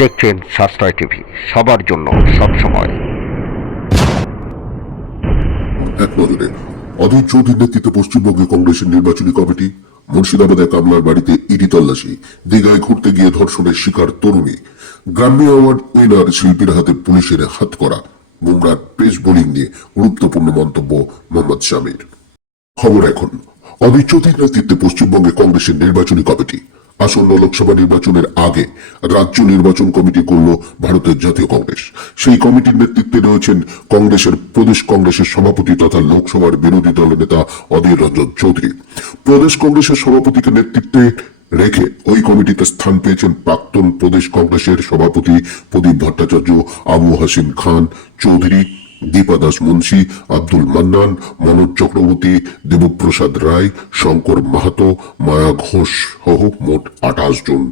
দেখছেন সাশ্রয় টিভি, সবার জন্য সবসময়। এক নজরে অধীর চৌধুরীর নেতৃত্বে পশ্চিমবঙ্গে কংগ্রেসের নির্বাচনী কমিটি, মুর্শিদাবাদে কামলার বাড়িতে ইডি তল্লাশি, দীঘায় ঘুরতে গিয়ে ধর্ষণের শিকার তরুণী, গ্রাম্য অ্যাওয়ার্ড উইনার শিল্পীর হাতে পুলিশের হাত করা, বুমরার পেস বোলিং নিয়ে গুরুত্বপূর্ণ মন্তব্য মোহাম্মদ শামির। খবর এখন। অধীর চৌধুরীর নেতৃত্বে পশ্চিমবঙ্গে কংগ্রেসের নির্বাচনী কমিটি আসন্ন লোকসভা নির্বাচনের আগে রাজ্য নির্বাচন কমিটি করল ভারতের জাতীয় কংগ্রেস। সেই কমিটির নেতৃত্বে রয়েছেন প্রদেশ কংগ্রেসের সভাপতি তথা লোকসভার বিরোধী দলের নেতা অধীর রঞ্জন চৌধুরী। প্রদেশ কংগ্রেসের সভাপতিকে নেতৃত্বে রেখে ওই কমিটিতে স্থান পেয়েছেন প্রাক্তন প্রদেশ কংগ্রেসের সভাপতি প্রদীপ ভট্টাচার্য, আবু হাসিম খান চৌধুরী, দীপা দাস মুন্সি, আব্দুল মান্নান, মনোজ চক্রবর্তী, দেবপ্রসাদ রায়, শঙ্কর মাহাতো, মায়া ঘোষ সহ মোট 28 জন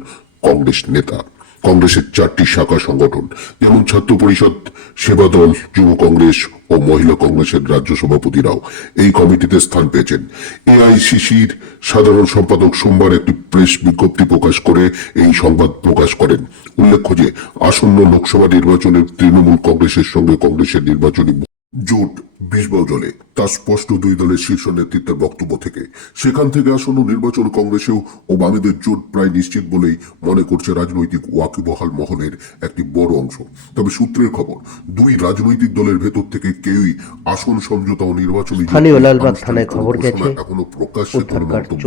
কংগ্রেস নেতা। কংগ্রেসের 4টি শাখা সংগঠন যেমন ছাত্র পরিষদ, সেবা দল, যুব কংগ্রেস ও মহিলা কংগ্রেসের রাজ্য সভাপতিরাও এই কমিটিতে স্থান পেয়েছেন। এআইসিসির সাধারণ সম্পাদক সোমবার একটি প্রেস বিজ্ঞপ্তি প্রকাশ করে এই সংবাদ প্রকাশ করেন। উল্লেখ্য যে আসন্ন লোকসভা নির্বাচনে তৃণমূল কংগ্রেসের সঙ্গে কংগ্রেসের নির্বাচনী জোট বিষবাও জলে, তা স্পষ্ট দুই দলের শীর্ষ নেতৃত্বের বক্তব্য থেকে। সেখান থেকে আসন্ন নির্বাচন কংগ্রেসেও ও বামেদের জোট প্রায় নিশ্চিত বলেই মনে করছে রাজনৈতিক ওয়াকিবহাল মহলের একটি বড় অংশ। তবে সূত্রের খবর, দুই রাজনৈতিক দলের ভেতর থেকে কেউই আসন সমঝোতা ও নির্বাচনী লালবাগ থানায় খবর গেছে, এখনো প্রকাশ্যে কোনো মন্তব্য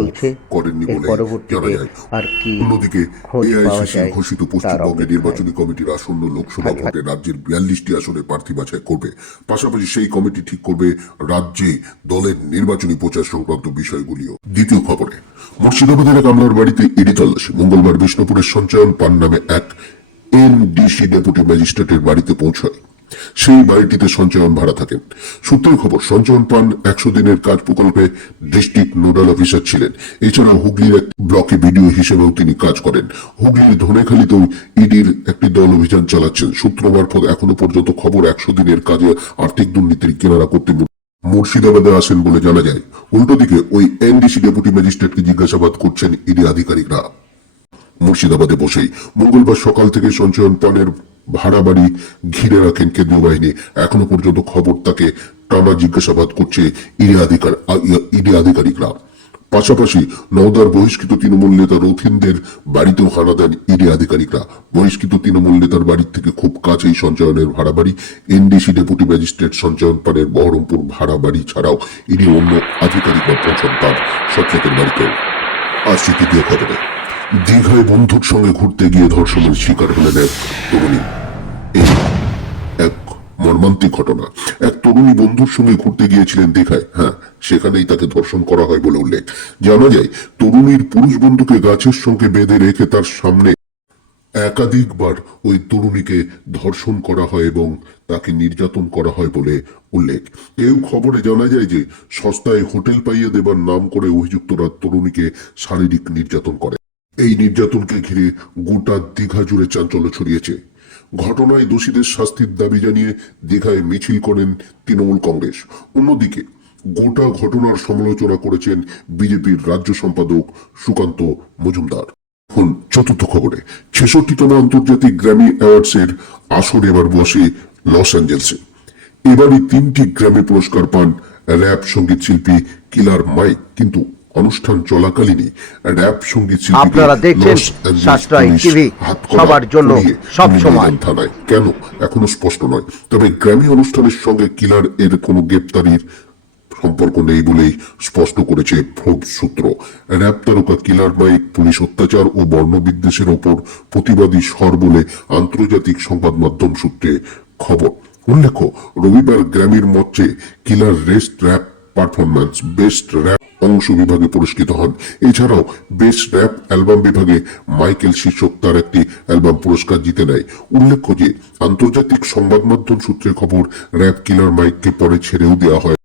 করেননি বলে জানা যায়। আর কি অন্যদিকে খোঁজ পাওয়া এআইসিসি যায় ঘোষিত তার পশ্চিমবঙ্গে অপেক্ষায়। নির্বাচনী কমিটির আসন্ন লোকসভা ভোটে রাজ্যের 42টি আসনে প্রার্থী বাছাই করবে। পাশাপাশি সেই কমিটি ঠিক করবে রাজ্যে দলের নির্বাচনী প্রচার সংক্রান্ত বিষয়গুলিও। দ্বিতীয় খবরে, মুর্শিদাবাদের কামলার বাড়িতে ইডি তল্লাশি। মঙ্গলবার বিষ্ণুপুরের সঞ্চয়ন পান নামে এক এনডিসি ডেপুটি ম্যাজিস্ট্রেটের বাড়িতে পৌঁছায়। সেই বাড়িটিতে সঞ্চয়ন ভাড়া থাকেন। সূত্রের খবর, সঞ্চয়ন পান 100 দিনের কাজ প্রকল্পে ডিস্ট্রিক্ট নোডাল অফিসার ছিলেন। এছাড়াও হুগলির এক ব্লকে বিডিও হিসেবেও তিনি কাজ করেন। হুগলির ধনেখালিতেও ইডির একটি দল অভিযান চালাচ্ছেন। সূত্র মারফত এখনো পর্যন্ত খবর 100 দিনের কাজে আর্থিক দুর্নীতির কিনারা করতে মুর্শিদাবাদে আসেন বলে জানা যায়। উল্টো দিকে ওই এনডিসি ডেপুটি ম্যাজিস্ট্রেটকে জিজ্ঞাসাবাদ করছেন ইডি আধিকারিকরা। মুর্শিদাবাদে বসেই মঙ্গলবার সকাল থেকে সঞ্চয়ন পানের ভাড়া বাড়ি ঘিরে রাখেন কেন্দ্রীয় বাহিনী। এখনো পর্যন্ত খবর তাকে টানা জিজ্ঞাসাবাদ করছে ইডি আধিকারিকরা। পাশাপাশি নওদার বহিষ্কৃত তৃণমূল নেতা রথিনদের বাড়িতেও হানা দেন ইডি আধিকারিকরা। বহিষ্কৃত তৃণমূল নেতার বাড়ির থেকে খুব কাছেই সঞ্চয়নের ভাড়া বাড়ি। এনডিসি ডেপুটি ম্যাজিস্ট্রেট সঞ্চয়ন পানের বহরমপুর ভাড়া বাড়ি ছাড়াও ইডি অন্য আধিকারিকরা পৌঁছান তার সটলেকের বাড়িতেও। আসছে তৃতীয় খবরে, দীঘায় বন্ধুর সঙ্গে ঘুরতে গিয়ে ধর্ষণের শিকার হলেন এক তরুণী। এই এক মর্মান্তিক ঘটনা। এক তরুণী বন্ধুর সঙ্গে ঘুরতে গিয়েছিলেন দীঘায়। সেখানেই তাকে ধর্ষণ করা হয় বলে উল্লেখ। জানা যায়, তরুণীর পুরুষ বন্ধুকে গাছের সঙ্গে বেঁধে রেখে তার সামনে একাধিকবার ওই তরুণীকে ধর্ষণ করা হয় এবং তাকে নির্যাতন করা হয় বলে উল্লেখ। এই খবরে জানা যায় যে সস্তায় হোটেল পাইয়ে দেবার নাম করে অভিযুক্তরা তরুণীকে শারীরিক নির্যাতন করে। এই নির্যাতনকে ঘিরে গোটা দীঘা জুড়ে চাঞ্চল্য ছড়িয়েছে। ঘটনায় দোষীদের শাস্তির দাবি জানিয়ে দীঘায় মিছিল করেন তৃণমূল কংগ্রেস। অন্যদিকে গোটা ঘটনার সমালোচনা করেছেন বিজেপির রাজ্য সম্পাদক সুকান্ত মজুমদার। চতুর্থ খবরে, 66তম আন্তর্জাতিক গ্র্যামি অ্যাওয়ার্ডসের আসর এবার বসে লস অ্যাঞ্জেলসে। এবারই 3টি গ্র্যামি পুরস্কার পান র্যাপ সঙ্গীত শিল্পী কিলার মাইক। কিন্তু অনুষ্ঠান চলাকালীনই র্যাপ সঙ্গীত শিল্পী আপনারা দেখছেন সাশ্রয় টিভি, সবার জন্য সবসময়। থানায় কেন এখনো স্পষ্ট নয়। তবে গ্র্যামি অনুষ্ঠানের সঙ্গে কিলার এর কোনো গ্রেপ্তারির সম্পর্ক নেই বলেই স্পষ্ট করেছে ফোর্বস সূত্র। র্যাপ তারকা কিলার মাইক পুলিশ অত্যাচার ও বর্ণবিদ্বেষের ওপর প্রতিবাদী স্বর বলে আন্তর্জাতিক সংবাদ মাধ্যম সূত্রে খবর। উল্লেখ্য, রবিবার গ্র্যামির মঞ্চে Killer best rap performance best rap অংশ বিভাগে পুরস্কৃত হন। এছাড়াও বেস্ট র্যাপ অ্যালবাম বিভাগে মাইকেল শীর্ষক তার একটি অ্যালবাম পুরস্কার জিতে নেয়। উল্লেখ্য যে আন্তর্জাতিক সংবাদ মাধ্যম সূত্রে খবর, র্যাপ কিলার মাইককে পরে ছেড়েও দেওয়া হয়।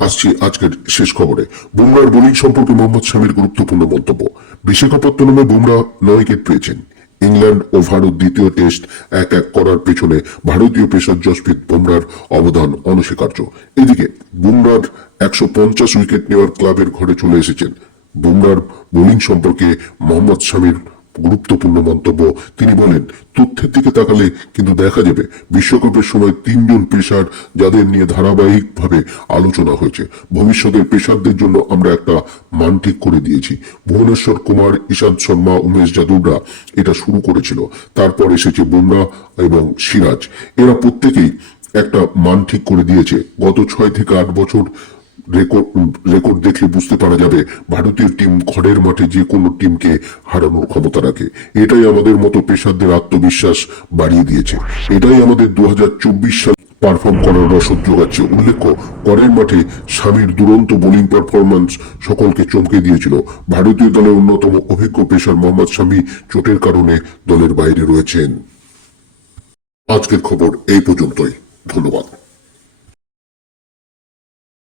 আসছি আজকের শেষ খবরে। বুমরার বোলিং সম্পর্কে মোহাম্মদ শামির গুরুত্বপূর্ণ মন্তব্য। বিশাখাপত্তনমে বুমরা 9 উইকেট পেয়েছেন। ইংল্যান্ড ও ভারত দ্বিতীয় টেস্ট 1-1 করার পেছনে ভারতীয় পেসার জসপ্রীত বুমরার অবদান অনস্বীকার্য। এদিকে বুমরার 150 উইকেট নেওয়ার ক্লাবের ঘরে চলে এসেছেন। বুমরার বোলিং সম্পর্কে মোহাম্মদ শামির গুরুত্বপূর্ণ মন্তব্য। তিনি বলেন, তথ্যের দিকে তাকালে কিন্তু দেখা যাবে বিশ্বকাপের সময় 3 জন পেসার যাদের নিয়ে ধারাবাহিকভাবে আলোচনা হয়েছে, ভবিষ্যতের পেসারদের জন্য আমরা একটা মান ঠিক করে দিয়েছি। ভুবনেশ্বর কুমার, ঈশান্ত শর্মা, উমেশ যাদবরা এটা শুরু করেছিল, তারপর এসেছে বুমরা এবং সিরাজ। এরা প্রত্যেকেই একটা মান ঠিক করে দিয়েছে। গত 6 থেকে 8 বছর রেকর্ড দেখলে বুঝতে পারা যাবে ভারতীয় টিম ঘরের মাঠে যে কোনো টিমকে হারানোর ক্ষমতা রাখে। এটাই আমাদের মতো পেসারদের আত্মবিশ্বাস বাড়িয়ে দিয়েছে। এটাই আমাদের 2024 সাল পারফর্ম করার রসদ যোগাচ্ছে। উল্লেখ্য, ঘরের মাঠে শামির দুরন্ত বোলিং পারফরম্যান্স সকলকে চমকে দিয়েছিল। ভারতীয় দলের অন্যতম অভিজ্ঞ পেসার মোহাম্মদ শামি চোটের কারণে দলের বাইরে রয়েছেন। আজকের খবর এই পর্যন্তই। ধন্যবাদ।